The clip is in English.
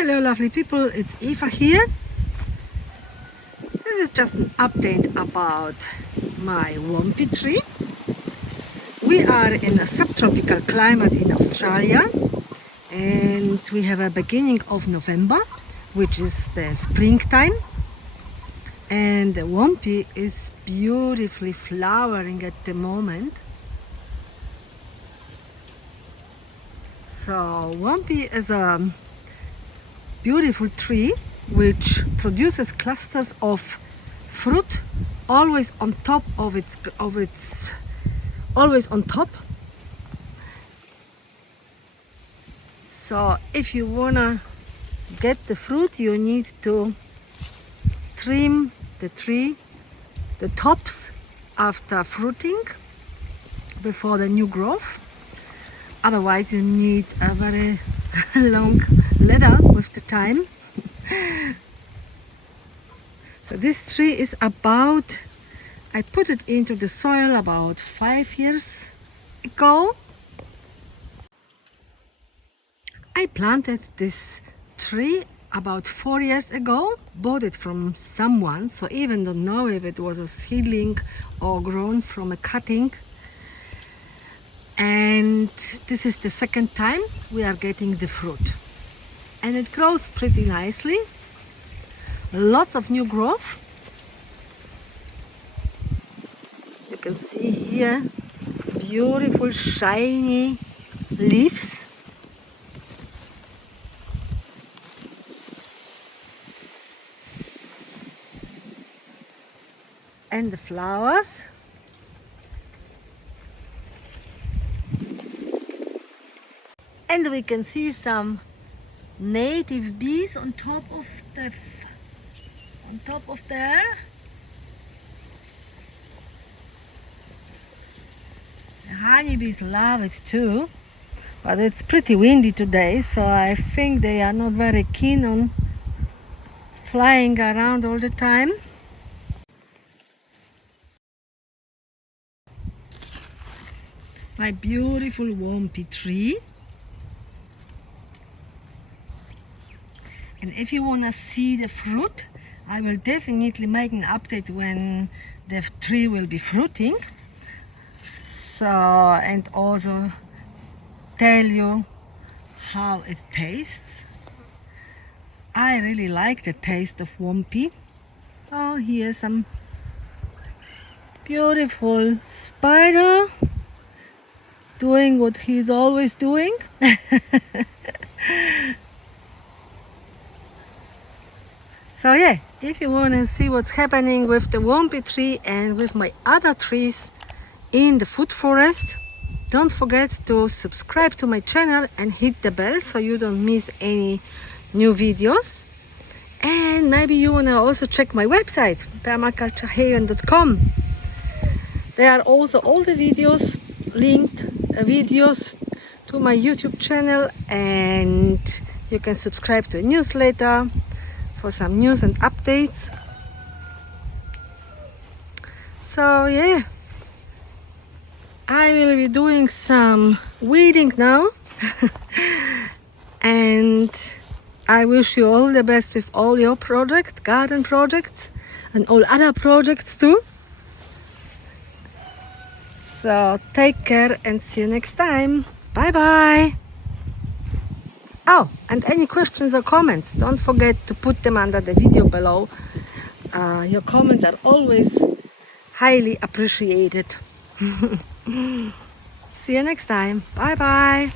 Hello lovely people, it's Eva here. This is just an update about my Wampi tree. We are in a subtropical climate in Australia and we have a beginning of November, which is the springtime, and the Wampi is beautifully flowering at the moment. So Wampi is a beautiful tree which produces clusters of fruit always on top of its always on top. So if you wanna get the fruit, you need to trim the tree, the tops after fruiting, before the new growth. Otherwise you need a very long ladder with the time. So this tree is about, I put it into the soil about 5 years ago. I planted this tree about 4 years ago, bought it from someone, so even don't know if it was a seedling or grown from a cutting. And this is the second time we are getting the fruit, and it grows pretty nicely. Lots of new growth. You can see here beautiful shiny leaves. And the flowers. And we can see some native bees on top of there. The honeybees love it too, but it's pretty windy today, so I think they are not very keen on flying around all the time. My beautiful Wampi tree. And if you want to see the fruit, I will definitely make an update when the tree will be fruiting. So, and also tell you how it tastes. I really like the taste of Wampi. Oh, here's some beautiful spider doing what he's always doing. So yeah, if you want to see what's happening with the Wampi tree and with my other trees in the food forest, don't forget to subscribe to my channel and hit the bell so you don't miss any new videos. And maybe you want to also check my website, permaculturehaven.com. There are also all the videos, linked videos to my YouTube channel, and you can subscribe to a newsletter for some news and updates. So yeah, I will be doing some weeding now. And I wish you all the best with all your garden projects and all other projects too. So take care and see you next time. Bye bye. Oh, and any questions or comments, don't forget to put them under the video below. Your comments are always highly appreciated. See you next time. Bye bye.